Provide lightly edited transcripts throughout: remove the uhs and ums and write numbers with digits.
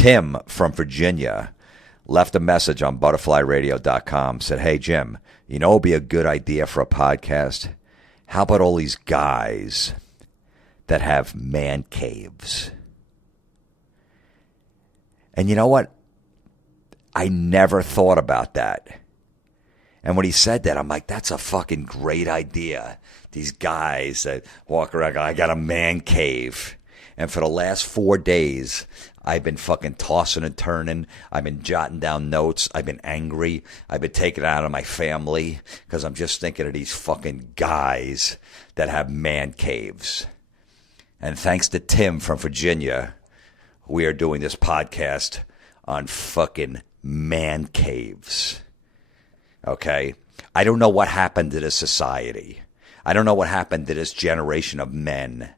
Tim from Virginia left a message on butterflyradio.com, said, hey, Jim, you know what would be a good idea for a podcast? How about all these guys that have man caves? And you know what? I never thought about that. And when he said that, I'm like, that's a fucking great idea. These guys that walk around, I got a man cave. And for the last 4 days, I've been fucking tossing and turning. I've been jotting down notes. I've been angry. I've been taking it out of my family because I'm just thinking of these fucking guys that have man caves. And thanks to Tim from Virginia, we are doing this podcast on fucking man caves. Okay? I don't know what happened to this society. I don't know what happened to this generation of men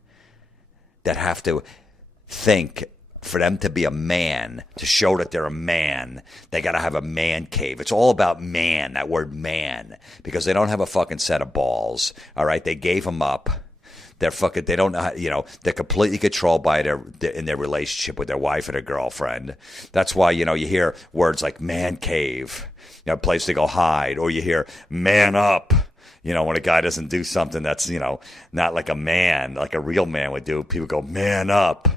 that have to think for them to be a man, to show that they're a man, they got to have a man cave. It's all about man, that word man, because they don't have a fucking set of balls. All right? They gave them up. They're fucking, they don't know how, you know, they're completely controlled by in their relationship with their wife or their girlfriend. That's why, you know, you hear words like man cave, you know, place to go hide, or you hear man up. You know, when a guy doesn't do something that's, you know, not like a man, like a real man would do, people go, man up.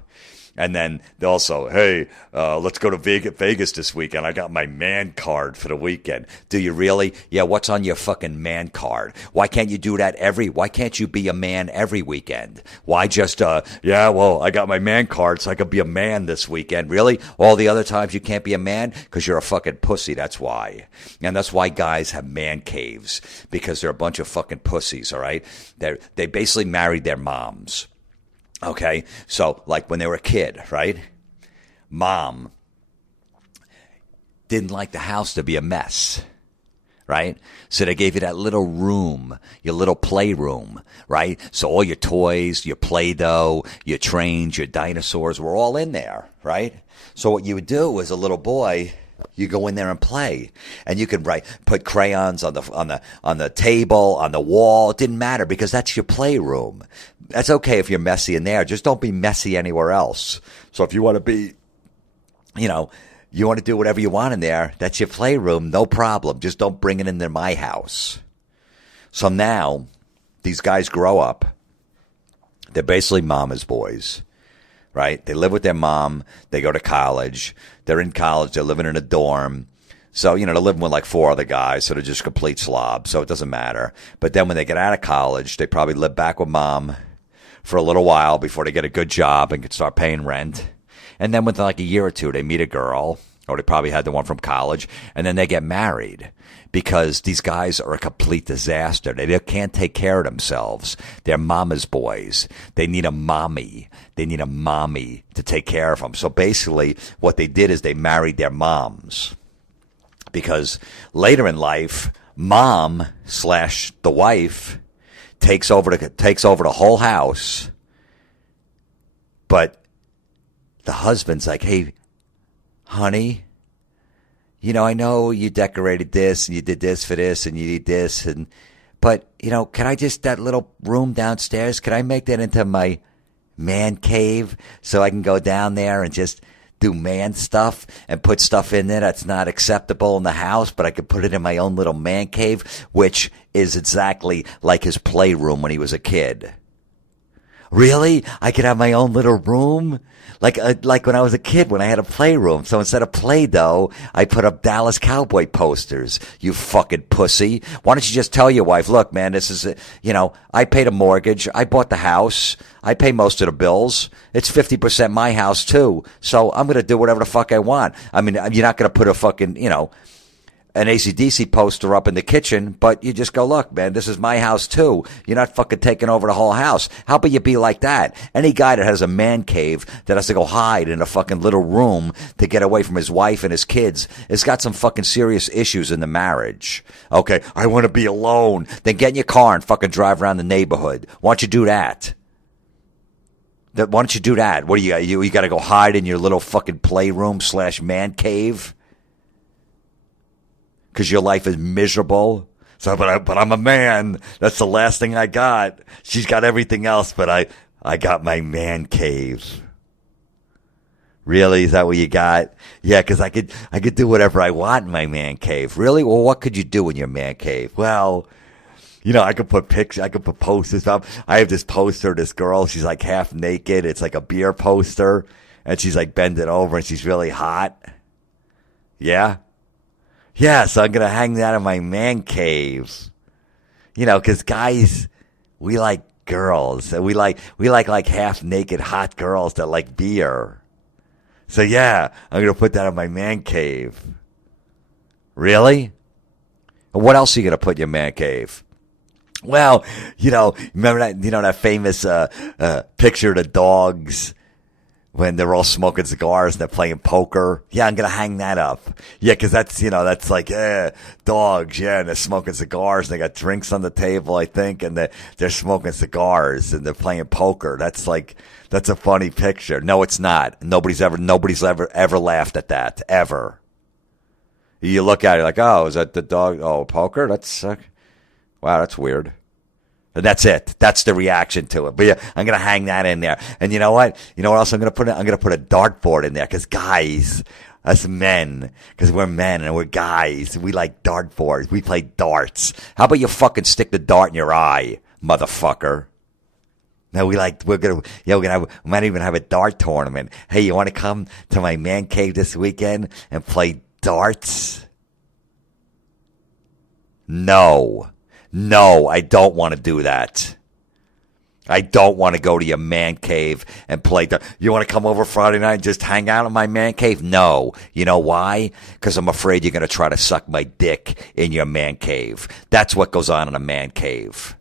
And then they also, hey, let's go to Vegas this weekend. I got my man card for the weekend. Do you really? Yeah, what's on your fucking man card? Why can't you do that why can't you be a man every weekend? Why just, yeah, well, I got my man card so I could be a man this weekend. Really? All the other times you can't be a man? Because you're a fucking pussy, that's why. And that's why guys have man caves, because they're a bunch of fucking pussies, all right? They basically married their moms. Okay, so like when they were a kid, right? Mom didn't like the house to be a mess, right? So they gave you that little room, your little playroom, right? So all your toys, your Play-Doh, your trains, your dinosaurs were all in there, right? So what you would do as a little boy, you go in there and play, and you could put crayons on the table, on the wall. It didn't matter because that's your playroom. That's okay if you're messy in there. Just don't be messy anywhere else. So if you want to be, you know, you want to do whatever you want in there, that's your playroom, no problem. Just don't bring it into my house. So now these guys grow up. They're basically mama's boys. Right? They live with their mom. They go to college. They're in college. They're living in a dorm. So, you know, they're living with like 4 other guys. So they're just complete slobs. So it doesn't matter. But then when they get out of college, they probably live back with mom for a little while before they get a good job and can start paying rent. And then within like a year or two, they meet a girl, or they probably had the one from college, and then they get married. Because these guys are a complete disaster. They can't take care of themselves. They're mama's boys. They need a mommy. They need a mommy to take care of them. So basically, what they did is they married their moms. Because later in life, mom / the wife takes over the whole house. But the husband's like, hey, honey, you know, I know you decorated this and you did this for this and you did this, but, you know, can I just, that little room downstairs, can I make that into my man cave so I can go down there and just do man stuff and put stuff in there that's not acceptable in the house, but I could put it in my own little man cave, which is exactly like his playroom when he was a kid. Really? I could have my own little room? Like when I was a kid, when I had a playroom. So instead of Play-Doh, I put up Dallas Cowboy posters. You fucking pussy. Why don't you just tell your wife, look, man, this is, you know, I paid a mortgage. I bought the house. I pay most of the bills. It's 50% my house, too. So I'm going to do whatever the fuck I want. I mean, you're not going to put a fucking, you know, an AC/DC poster up in the kitchen, but you just go, look, man, this is my house too. You're not fucking taking over the whole house. How about you be like that? Any guy that has a man cave that has to go hide in a fucking little room to get away from his wife and his kids has got some fucking serious issues in the marriage. Okay, I want to be alone. Then get in your car and fucking drive around the neighborhood. Why don't you do that? Why don't you do that? What do you got to go hide in your little fucking playroom / man cave? Because your life is miserable. So, but I'm a man. That's the last thing I got. She's got everything else, but I got my man cave. Really? Is that what you got? Yeah, because I could do whatever I want in my man cave. Really? Well, what could you do in your man cave? Well, I could put pictures, I could put posters up. I have this poster of this girl. She's like half naked. It's like a beer poster. And she's like bending over and she's really hot. Yeah? Yeah, so I'm going to hang that in my man cave. Because guys, we like girls. And we like half naked hot girls that like beer. So yeah, I'm going to put that in my man cave. Really? What else are you going to put in your man cave? Well, remember that, that famous picture of the dogs when they're all smoking cigars and they're playing poker? Yeah, I'm going to hang that up. Yeah, because that's like, dogs, yeah, and they're smoking cigars and they got drinks on the table, I think, and they're smoking cigars and they're playing poker. That's a funny picture. No, it's not. Nobody's ever laughed at that, ever. You look at it like, oh, is that the dog? Oh, poker? Wow, that's weird. And that's it. That's the reaction to it. But yeah, I'm going to hang that in there. And you know what? You know what else I'm going to put in? I'm going to put a dartboard in there because guys, us men, because we're men and we're guys, we like dartboards. We play darts. How about you fucking stick the dart in your eye, motherfucker? No, we might even have a dart tournament. Hey, you want to come to my man cave this weekend and play darts? No, I don't want to do that. I don't want to go to your man cave and play darts. You want to come over Friday night and just hang out in my man cave? No. You know why? Because I'm afraid you're going to try to suck my dick in your man cave. That's what goes on in a man cave.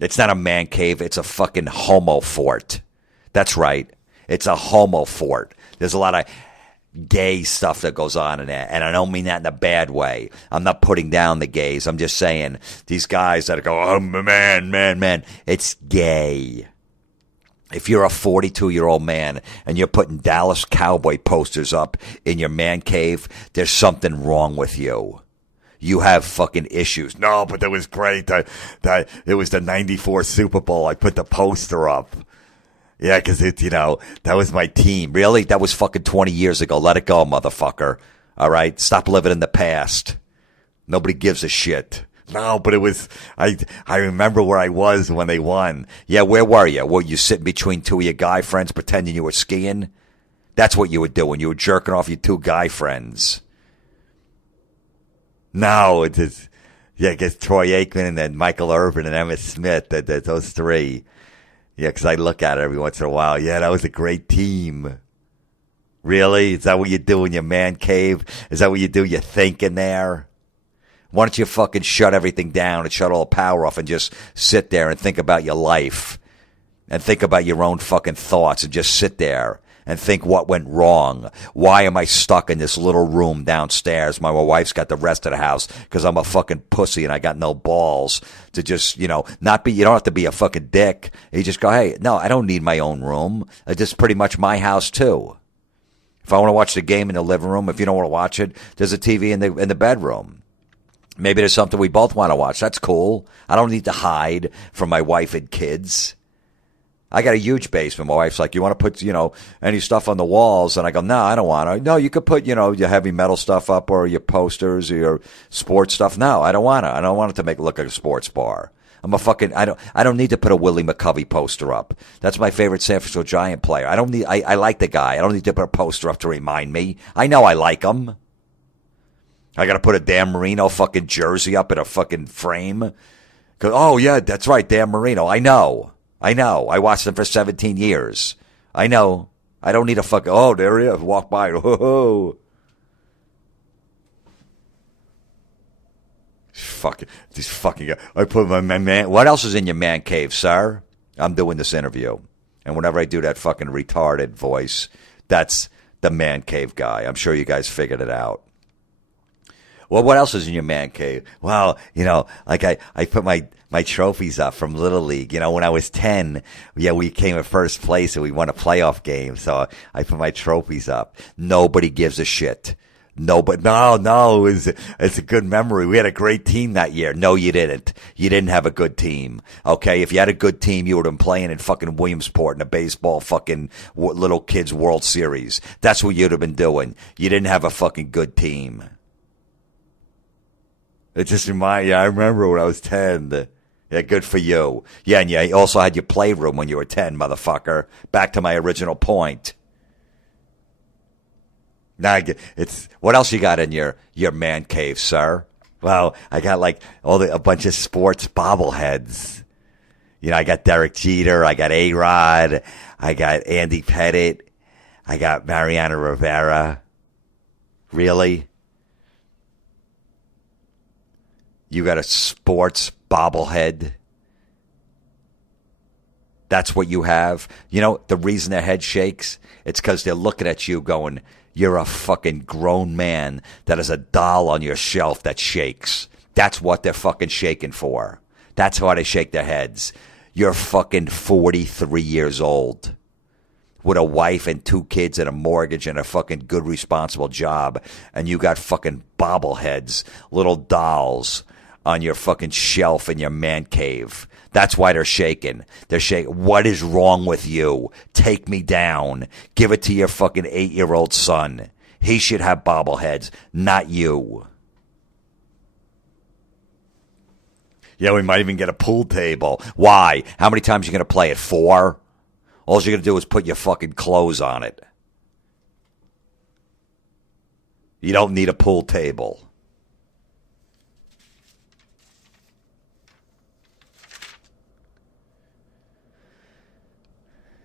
It's not a man cave. It's a fucking homo fort. That's right. It's a homo fort. There's a lot of gay stuff that goes on in there. And I don't mean that in a bad way. I'm not putting down the gays. I'm just saying these guys that go, oh, man. It's gay. If you're a 42-year-old man and you're putting Dallas Cowboy posters up in your man cave, there's something wrong with you. You have fucking issues. No, but that was great. That it was the 94 Super Bowl. I put the poster up. Yeah, because that was my team. Really? That was fucking 20 years ago. Let it go, motherfucker. All right? Stop living in the past. Nobody gives a shit. No, but it was, I remember where I was when they won. Yeah, where were you? Were you sitting between two of your guy friends pretending you were skiing? That's what you were doing. You were jerking off your two guy friends. No, it is. Yeah, it gets Troy Aikman and then Michael Irvin and Emmitt Smith. Those three. Yeah, because I look at it every once in a while. Yeah, that was a great team. Really? Is that what you do in your man cave? Is that what you do? You think in there? Why don't you fucking shut everything down and shut all the power off and just sit there and think about your life and think about your own fucking thoughts and just sit there and think what went wrong. Why am I stuck in this little room downstairs? My wife's got the rest of the house because I'm a fucking pussy and I got no balls to just, not be, you don't have to be a fucking dick. You just go, hey, no, I don't need my own room. It's just pretty much my house too. If I want to watch the game in the living room, if you don't want to watch it, there's a TV in the bedroom. Maybe there's something we both want to watch. That's cool. I don't need to hide from my wife and kids. I got a huge basement. My wife's like, you want to put, any stuff on the walls? And I go, no, I don't want to. No, you could put, your heavy metal stuff up or your posters or your sports stuff. No, I don't want to. I don't want it to make it look like a sports bar. I don't need to put a Willie McCovey poster up. That's my favorite San Francisco Giant player. I like the guy. I don't need to put a poster up to remind me. I know I like him. I got to put a Dan Marino fucking jersey up in a fucking frame. Oh, yeah, that's right, Dan Marino. I know. I watched him for 17 years. I know. I don't need a fucking, oh, there he is. Walk by. Oh. This fucking guy. I put my man. What else is in your man cave, sir? I'm doing this interview. And whenever I do that fucking retarded voice, that's the man cave guy. I'm sure you guys figured it out. Well, what else is in your man cave? Well, like I put my trophies up from Little League. When I was 10, we came in first place and we won a playoff game. So I put my trophies up. Nobody gives a shit. No, but no, it's a good memory. We had a great team that year. No, you didn't. You didn't have a good team. Okay, if you had a good team, you would have been playing in fucking Williamsport in a baseball fucking little kids World Series. That's what you'd have been doing. You didn't have a fucking good team. It just reminds you. I remember when I was 10. Yeah, good for you. Yeah, and you also had your playroom when you were 10, motherfucker. Back to my original point. Now, it's what else you got in your man cave, sir? Well, I got like a bunch of sports bobbleheads. You know, I got Derek Jeter, I got A-Rod, I got Andy Pettit, I got Mariano Rivera. Really? You got a sports bobblehead? That's what you have? You know, the reason their head shakes? It's because they're looking at you going, you're a fucking grown man that has a doll on your shelf that shakes. That's what they're fucking shaking for. That's why they shake their heads. You're fucking 43 years old with a wife and 2 kids and a mortgage and a fucking good responsible job, and you got fucking bobbleheads, little dolls on your fucking shelf in your man cave. That's why they're shaking. They're shaking. What is wrong with you? Take me down. Give it to your fucking 8-year-old son. He should have bobbleheads, not you. Yeah, we might even get a pool table. Why? How many times are you going to play it? 4? All you're going to do is put your fucking clothes on it. You don't need a pool table.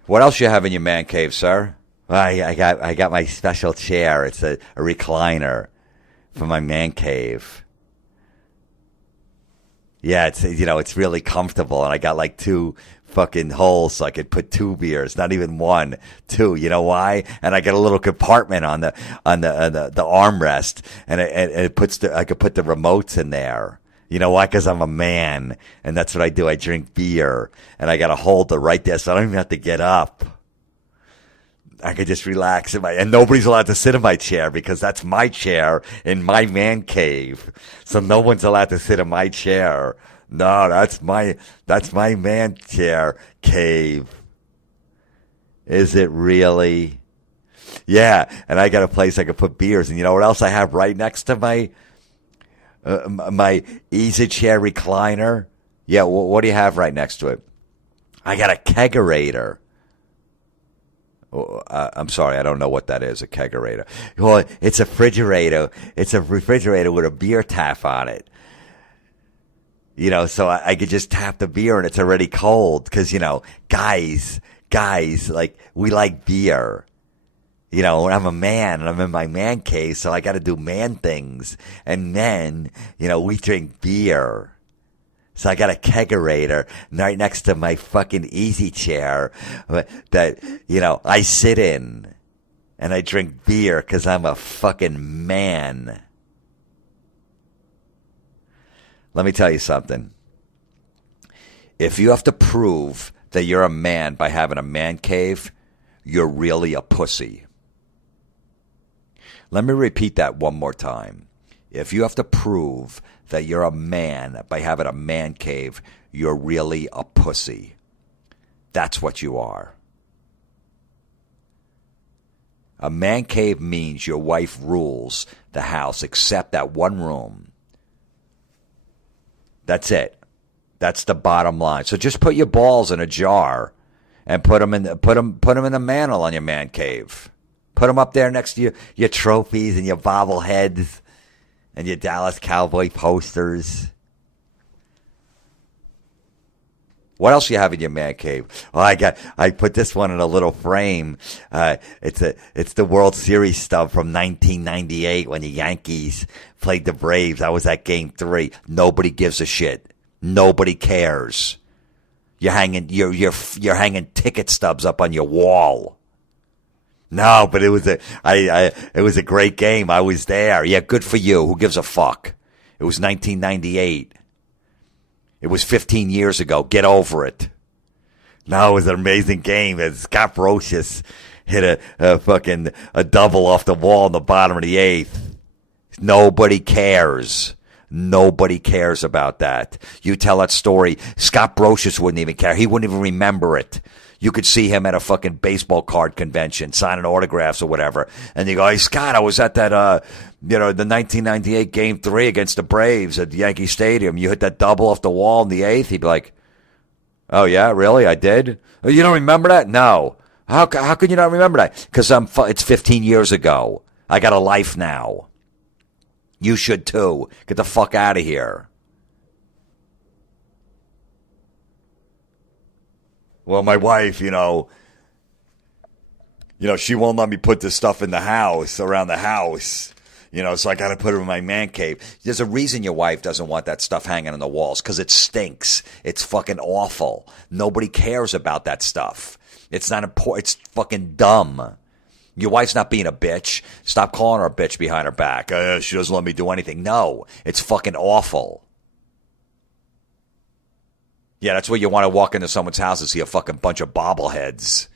What else you have in your man cave, sir? I got my special chair. It's a recliner for my man cave. Yeah, it's really comfortable, and I got like 2 fucking holes so I could put 2 beers, not even 1, 2. You know why? And I got a little compartment on the armrest, and it puts I could put the remotes in there. You know why? Because I'm a man, and that's what I do. I drink beer, and I got a holder right there, so I don't even have to get up. I could just relax and nobody's allowed to sit in my chair because that's my chair in my man cave. So no one's allowed to sit in my chair. No, that's my man chair cave. Is it really? Yeah, and I got a place I could put beers, and you know what else I have right next to my easy chair recliner? Yeah, what do you have right next to it? I got a kegerator. I'm sorry, I don't know what that is, a kegerator. Well, it's a refrigerator. It's a refrigerator with a beer tap on it. You know, so I could just tap the beer and it's already cold because, you know, guys, like, we like beer. You know, when I'm a man and I'm in my man cave, so I got to do man things. And then, you know, we drink beer. So I got a kegerator right next to my fucking easy chair that, you know, I sit in. And I drink beer because I'm a fucking man. Let me tell you something. If you have to prove that you're a man by having a man cave, you're really a pussy. Let me repeat that one more time. If you have to prove that you're a man by having a man cave, you're really a pussy. That's what you are. A man cave means your wife rules the house except that one room. That's it. That's the bottom line. So just put your balls in a jar and put them in the mantle on your man cave. Put them up there next to your trophies and your bobbleheads and your Dallas Cowboy posters. What else you have in your man cave? Oh, I put this one in a little frame. It's the World Series stuff from 1998 when the Yankees played the Braves. I was at Game 3. Nobody gives a shit. Nobody cares. You're hanging ticket stubs up on your wall. No, but it was a great game. I was there. Yeah, good for you. Who gives a fuck? It was 1998. It was 15 years ago. Get over it. No, it was an amazing game. Scott Brocious hit a double off the wall in the bottom of the 8th. Nobody cares. Nobody cares about that. You tell that story, Scott Brocious wouldn't even care. He wouldn't even remember it. You could see him at a fucking baseball card convention, signing autographs or whatever. And you go, hey, Scott, I was at that, the 1998 Game 3 against the Braves at Yankee Stadium. You hit that double off the wall in the eighth. He'd be like, oh, yeah, really? I did? Oh, you don't remember that? No. How could you not remember that? Because it's 15 years ago. I got a life now. You should too. Get the fuck out of here. Well, my wife, she won't let me put this stuff in the house, around the house. So I got to put it in my man cave. There's a reason your wife doesn't want that stuff hanging on the walls, because it stinks. It's fucking awful. Nobody cares about that stuff. It's not important. It's fucking dumb. Your wife's not being a bitch. Stop calling her a bitch behind her back. She doesn't let me do anything. No, it's fucking awful. Yeah, that's where you want to walk into someone's house and see a fucking bunch of bobbleheads.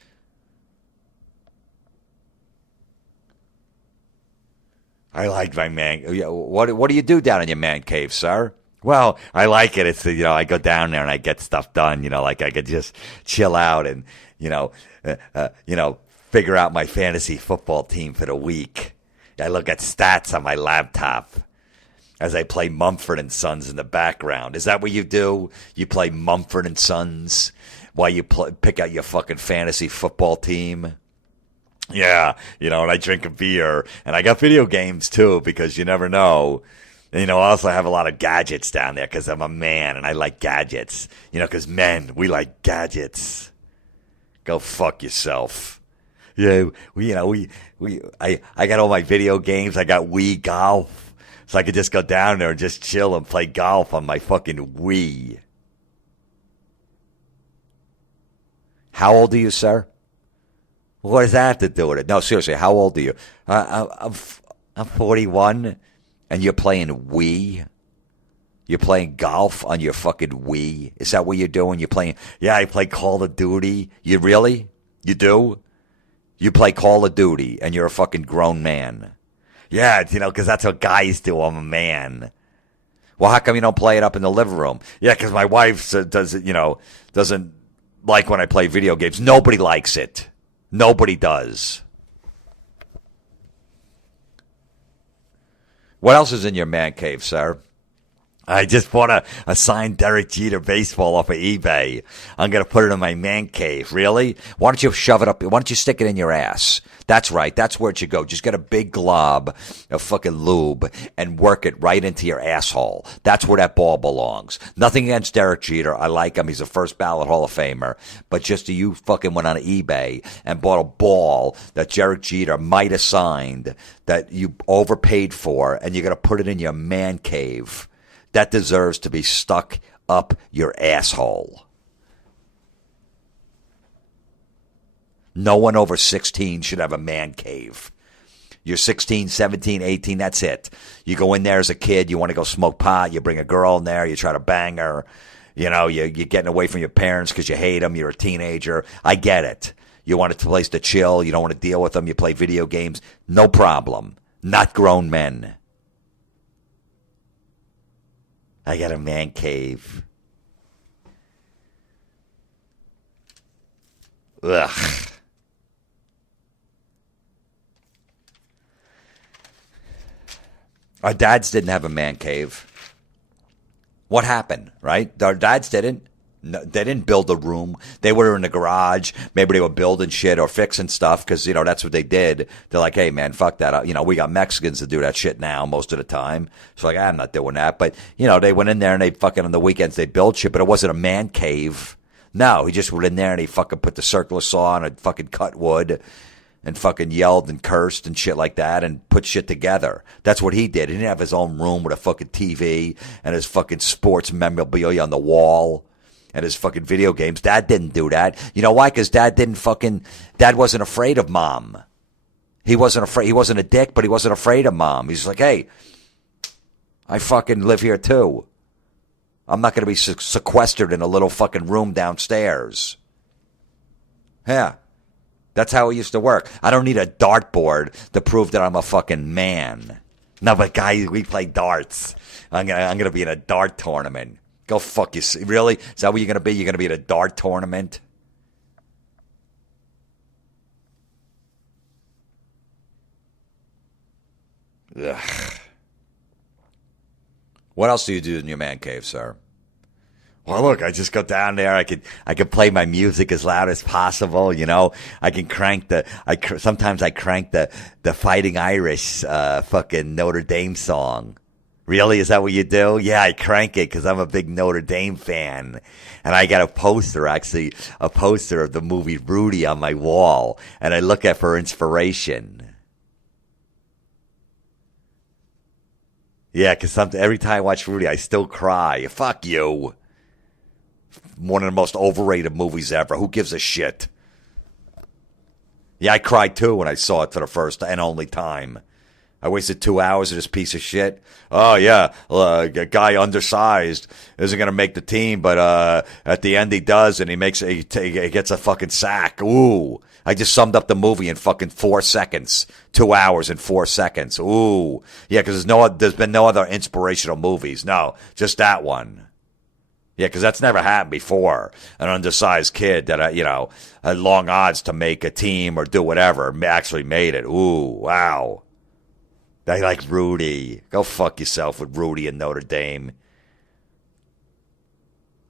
I like my man. What do you do down in your man cave, sir? Well, I like it. It's I go down there and I get stuff done. Like I could just chill out and figure out my fantasy football team for the week. I look at stats on my laptop as I play Mumford & Sons in the background. Is that what you do? You play Mumford & Sons while you pick out your fucking fantasy football team? Yeah, and I drink a beer. And I got video games, too, because you never know. And, I also have a lot of gadgets down there because I'm a man and I like gadgets. Because men, we like gadgets. Go fuck yourself. Yeah, I got all my video games. I got Wii Golf. So I could just go down there and just chill and play golf on my fucking Wii. How old are you, sir? What does that have to do with it? No, seriously, how old are you? I'm 41, and you're playing Wii? You're playing golf on your fucking Wii? Is that what you're doing? You're playing, yeah, I play Call of Duty. You really? You do? You play Call of Duty, and you're a fucking grown man. Yeah, because that's what guys do. I'm a man. Well, how come you don't play it up in the living room? Yeah, because my wife doesn't like when I play video games. Nobody likes it. Nobody does. What else is in your man cave, sir? I just bought a signed Derek Jeter baseball off of eBay. I'm going to put it in my man cave. Really? Why don't you shove it up? Why don't you stick it in your ass? That's right. That's where it should go. Just get a big glob of fucking lube and work it right into your asshole. That's where that ball belongs. Nothing against Derek Jeter. I like him. He's a first ballot Hall of Famer. But just you fucking went on eBay and bought a ball that Derek Jeter might have signed that you overpaid for, and you're going to put it in your man cave. That deserves to be stuck up your asshole. No one over 16 should have a man cave. You're 16, 17, 18, that's it. You go in there as a kid, you want to go smoke pot, you bring a girl in there, you try to bang her. You're getting away from your parents because you hate them, you're a teenager. I get it. You want a place to chill, you don't want to deal with them, you play video games. No problem. Not grown men. I got a man cave. Ugh. Our dads didn't have a man cave. What happened, right? Our dads didn't. No, they didn't build a room. They were in the garage. Maybe they were building shit or fixing stuff because, that's what they did. They're like, hey, man, fuck that. We got Mexicans to do that shit now most of the time. So like, I'm not doing that. But, they went in there and they fucking on the weekends they built shit, but it wasn't a man cave. No, he just went in there and he fucking put the circular saw on and fucking cut wood and fucking yelled and cursed and shit like that and put shit together. That's what he did. He didn't have his own room with a fucking TV and his fucking sports memorabilia on the wall. And his fucking video games. Dad didn't do that. You know why? Because Dad wasn't afraid of Mom. He wasn't afraid. He wasn't a dick, but he wasn't afraid of Mom. He's like, hey, I fucking live here too. I'm not going to be sequestered in a little fucking room downstairs. Yeah. That's how it used to work. I don't need a dartboard to prove that I'm a fucking man. No, but guys, we play darts. I'm gonna be in a dart tournament. Go fuck you. Really? Is that what you're gonna be? You're gonna be in a dart tournament? Ugh. What else do you do in your man cave, sir? Well, look, I just go down there. I could play my music as loud as possible. You know, I can crank sometimes I crank the Fighting Irish, fucking Notre Dame song. Really? Is that what you do? Yeah, I crank it because I'm a big Notre Dame fan. And I got a poster of the movie Rudy on my wall. And I look at for inspiration. Yeah, because every time I watch Rudy, I still cry. Fuck you. One of the most overrated movies ever. Who gives a shit? Yeah, I cried too when I saw it for the first and only time. I wasted 2 hours of this piece of shit. Oh, yeah, a guy undersized isn't going to make the team, but at the end he does, and he gets a fucking sack. Ooh, I just summed up the movie in fucking 4 seconds. 2 hours and 4 seconds. Ooh, yeah, because there's been no other inspirational movies. No, just that one. Yeah, because that's never happened before. An undersized kid that, had long odds to make a team or do whatever actually made it. Ooh, wow. I like Rudy. Go fuck yourself with Rudy and Notre Dame.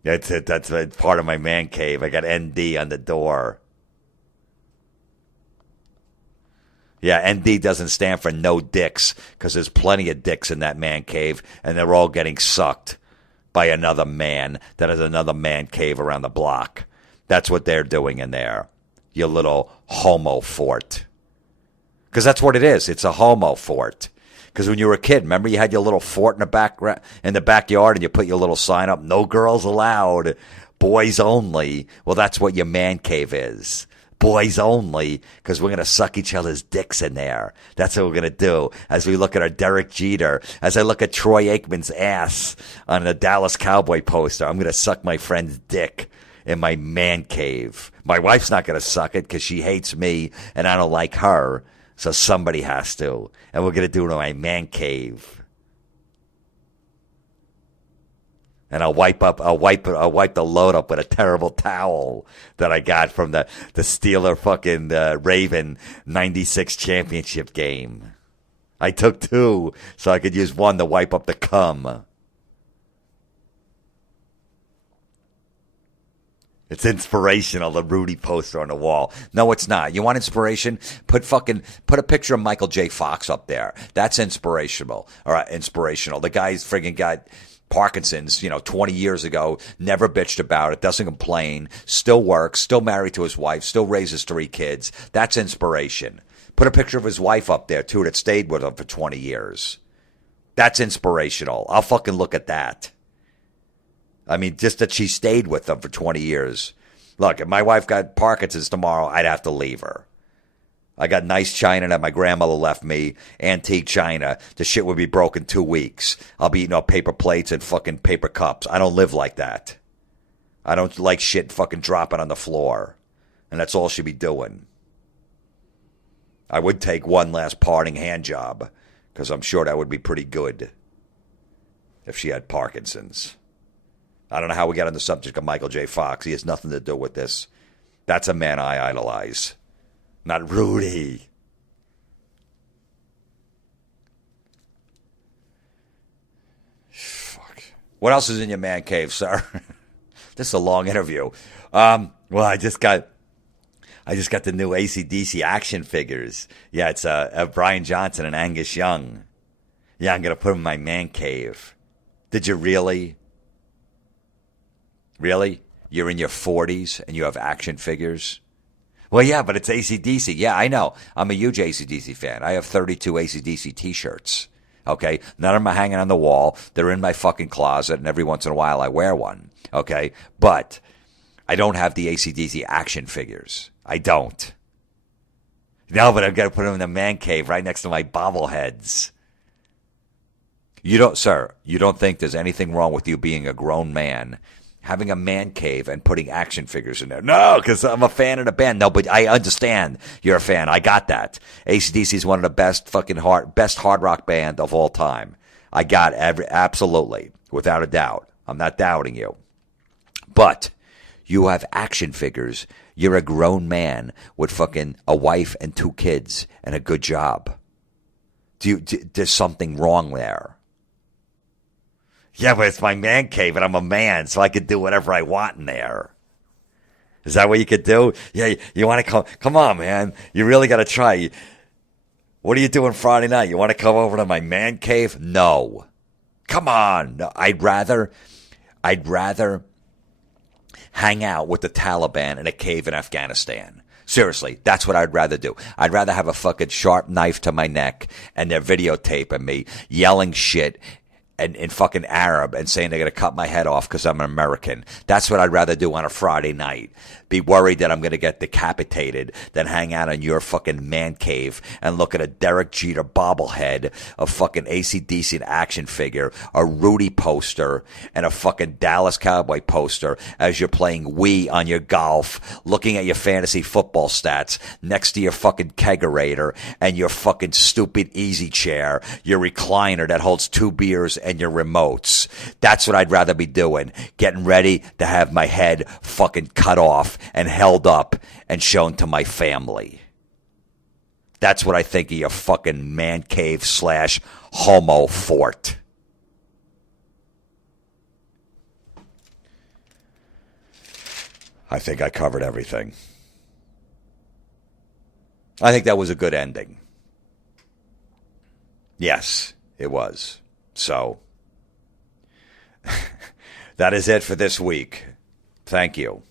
That's it. That's part of my man cave. I got ND on the door. Yeah, ND doesn't stand for no dicks because there's plenty of dicks in that man cave and they're all getting sucked by another man that has another man cave around the block. That's what they're doing in there. You little homo fort. Because that's what it is. It's a homo fort. Because when you were a kid, remember you had your little fort in the backyard and you put your little sign up, no girls allowed, boys only. Well, that's what your man cave is. Boys only, because we're going to suck each other's dicks in there. That's what we're going to do as we look at our Derek Jeter, as I look at Troy Aikman's ass on the Dallas Cowboy poster. I'm going to suck my friend's dick in my man cave. My wife's not going to suck it because she hates me and I don't like her. So somebody has to. And we're going to do it in my man cave. And I'll wipe the load up with a terrible towel that I got from the Steeler fucking Raven 96 championship game. I took 2 so I could use 1 to wipe up the cum. It's inspirational, the Rudy poster on the wall. No, it's not. You want inspiration? Put a picture of Michael J. Fox up there. That's inspirational. All right, inspirational. The guy's friggin' got Parkinson's, 20 years ago, never bitched about it, doesn't complain, still works, still married to his wife, still raises 3 kids. That's inspiration. Put a picture of his wife up there, too, that stayed with him for 20 years. That's inspirational. I'll fucking look at that. I mean, just that she stayed with them for 20 years. Look, if my wife got Parkinson's tomorrow, I'd have to leave her. I got nice china that my grandmother left me, antique china. The shit would be broken 2 weeks. I'll be eating up paper plates and fucking paper cups. I don't live like that. I don't like shit fucking dropping on the floor. And that's all she'd be doing. I would take one last parting hand job, because I'm sure that would be pretty good if she had Parkinson's. I don't know how we got on the subject of Michael J. Fox. He has nothing to do with this. That's a man I idolize. Not Rudy. Fuck. What else is in your man cave, sir? This is a long interview. Well, I just got the new AC/DC action figures. Yeah, it's Brian Johnson and Angus Young. Yeah, I'm going to put them in my man cave. Did you really? Really? You're in your 40s and you have action figures? Well, yeah, but it's AC/DC. Yeah, I know. I'm a huge AC/DC fan. I have 32 AC/DC t-shirts. Okay? None of them are hanging on the wall. They're in my fucking closet, and every once in a while I wear one. Okay? But I don't have the AC/DC action figures. I don't. No, but I've got to put them in the man cave right next to my bobbleheads. You don't think there's anything wrong with you being a grown man having a man cave and putting action figures in there. No, because I'm a fan of the band. No, but I understand you're a fan. I got that. AC/DC is one of the best best hard rock band of all time. I got absolutely, without a doubt. I'm not doubting you. But you have action figures. You're a grown man with fucking a wife and 2 kids and a good job. There's something wrong there. Yeah, but it's my man cave and I'm a man, so I could do whatever I want in there. Is that what you could do? Yeah, you want to come on, man. You really got to try. What are you doing Friday night? You want to come over to my man cave? No. Come on. No, I'd rather hang out with the Taliban in a cave in Afghanistan. Seriously, that's what I'd rather do. I'd rather have a fucking sharp knife to my neck and they're videotaping me yelling shit in fucking Arab and saying they're going to cut my head off because I'm an American. That's what I'd rather do on a Friday night. Be worried that I'm going to get decapitated than hang out in your fucking man cave and look at a Derek Jeter bobblehead, a fucking AC/DC action figure, a Rudy poster, and a fucking Dallas Cowboy poster as you're playing Wii on your golf, looking at your fantasy football stats next to your fucking kegerator and your fucking stupid easy chair, your recliner that holds 2 beers and your remotes. That's what I'd rather be doing. Getting ready to have my head fucking cut off and held up and shown to my family. That's what I think of your fucking man cave / homo fort. I think I covered everything. I think that was a good ending. Yes, it was. So, that is it for this week. Thank you.